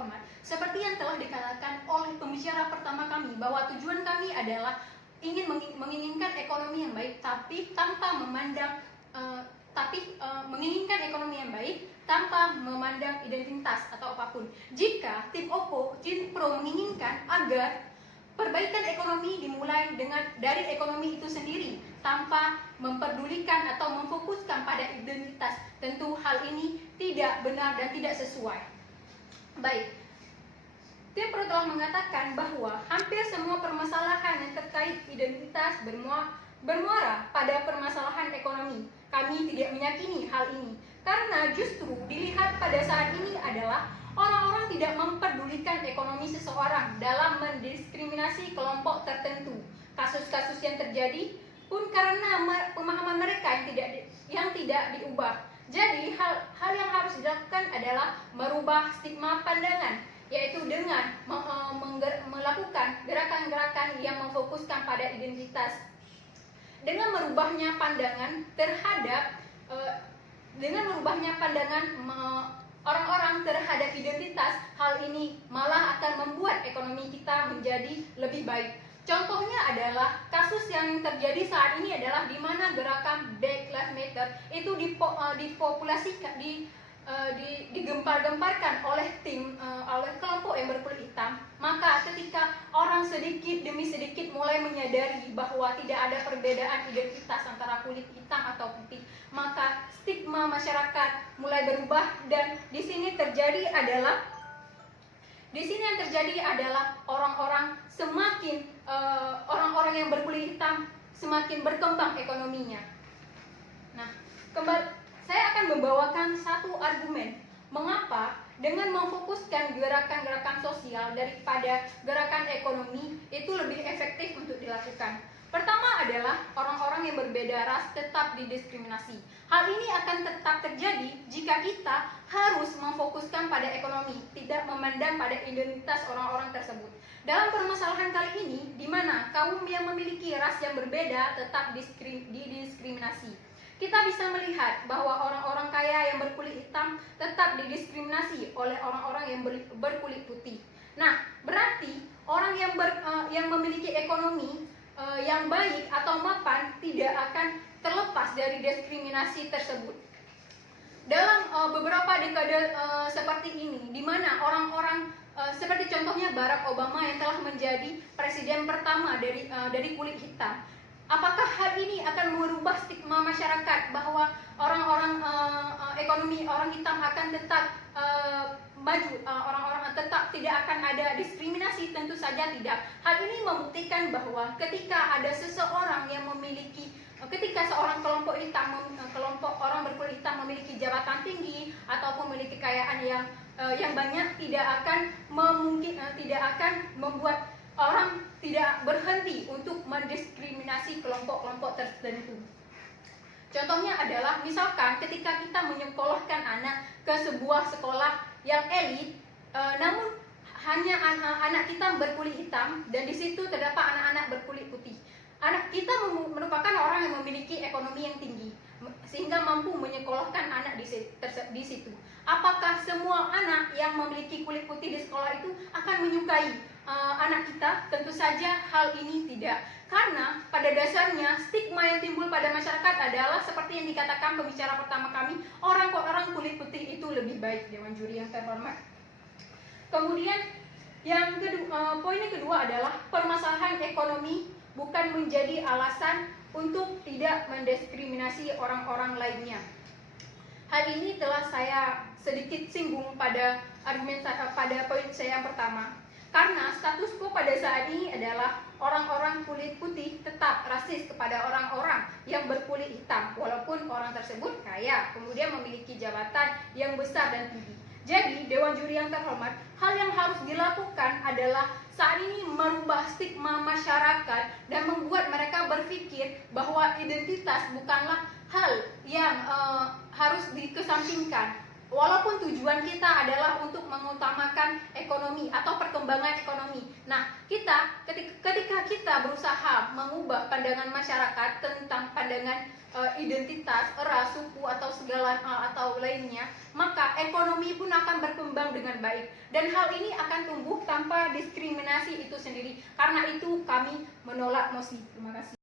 terhormat, seperti yang telah dikatakan oleh pembicara pertama kami bahwa tujuan kami adalah menginginkan ekonomi yang baik, tapi tanpa memandang menginginkan ekonomi yang baik tanpa memandang identitas atau apapun. Jika tim Pro menginginkan agar perbaikan ekonomi dimulai dari ekonomi itu sendiri tanpa memperdulikan atau memfokuskan pada identitas, tentu hal ini tidak benar dan tidak sesuai. Baik, tim Pro telah mengatakan bahwa hampir semua permasalahan yang terkait identitas bermuara pada permasalahan ekonomi. Kami tidak meyakini hal ini, karena justru dilihat pada saat ini adalah orang-orang tidak memperdulikan ekonomi seseorang dalam mendiskriminasi kelompok tertentu. Kasus-kasus yang terjadi pun karena pemahaman mereka yang tidak diubah. Jadi hal yang harus dilakukan adalah merubah stigma pandangan, yaitu dengan melakukan gerakan-gerakan yang memfokuskan pada identitas. Dengan merubahnya pandangan orang-orang terhadap identitas, hal ini malah akan membuat ekonomi kita menjadi lebih baik. Contohnya adalah kasus yang terjadi saat ini adalah di mana gerakan Black Lives Matter itu digempar-gemparkan oleh kelompok yang berkulit hitam. Maka ketika orang sedikit demi sedikit mulai menyadari bahwa tidak ada perbedaan identitas antara kulit hitam atau putih, maka stigma masyarakat mulai berubah, dan di sini yang terjadi adalah orang-orang yang berkulit hitam semakin berkembang ekonominya. Nah, saya akan membawakan satu argumen mengapa dengan memfokuskan gerakan-gerakan sosial daripada gerakan ekonomi itu lebih efektif untuk dilakukan. Pertama adalah orang-orang yang berbeda ras tetap didiskriminasi. Hal ini akan tetap terjadi jika kita harus memfokuskan pada ekonomi, tidak memandang pada identitas orang-orang tersebut. Dalam permasalahan kali ini, di mana kaum yang memiliki ras yang berbeda tetap didiskriminasi, kita bisa melihat bahwa orang-orang kaya yang berkulit hitam tetap didiskriminasi oleh orang-orang yang berkulit putih. Nah, berarti orang yang memiliki ekonomi yang baik atau mapan tidak akan terlepas dari diskriminasi tersebut. Dalam beberapa dekade seperti ini, di mana orang-orang seperti contohnya Barack Obama yang telah menjadi presiden pertama dari kulit hitam, apakah hal ini akan merubah stigma masyarakat bahwa orang-orang ekonomi orang hitam akan tetap maju, orang-orang tetap tidak akan ada diskriminasi? Tentu saja tidak. Hal ini membuktikan bahwa ketika seorang kelompok orang berkulit hitam memiliki jabatan tinggi ataupun memiliki kekayaan yang banyak, tidak akan membuat orang tidak berhenti untuk mendiskriminasi kelompok-kelompok tertentu. Contohnya adalah misalkan ketika kita menyekolahkan anak ke sebuah sekolah yang elit, namun hanya anak kita berkulit hitam dan di situ terdapat anak-anak berkulit putih. Anak kita merupakan orang yang memiliki ekonomi yang tinggi sehingga mampu menyekolahkan anak di situ. Apakah semua anak yang memiliki kulit putih di sekolah itu akan menyukai anak kita? Tentu saja hal ini tidak. Karena pada dasarnya stigma yang timbul pada masyarakat adalah seperti yang dikatakan pembicara pertama kami, orang kulit putih itu lebih baik, Dewan Juri yang terhormat. Kemudian poin yang kedua adalah permasalahan ekonomi bukan menjadi alasan untuk tidak mendiskriminasi orang-orang lainnya. Hal ini telah saya sedikit singgung pada poin saya yang pertama. Karena status quo pada saat ini adalah orang-orang kulit putih tetap rasis kepada orang-orang yang berkulit hitam, walaupun orang tersebut kaya, kemudian memiliki jabatan yang besar dan tinggi. Jadi, Dewan Juri yang terhormat, hal yang harus dilakukan adalah saat ini merubah stigma masyarakat dan membuat mereka berpikir bahwa identitas bukanlah hal yang harus dikesampingkan. Walaupun tujuan kita adalah untuk mengutamakan ekonomi atau perkembangan ekonomi. Nah, ketika kita berusaha mengubah pandangan masyarakat tentang pandangan identitas, ras, suku atau segala hal atau lainnya, maka ekonomi pun akan berkembang dengan baik. dan hal ini akan tumbuh tanpa diskriminasi itu sendiri. Karena itu kami menolak mosi. Terima kasih.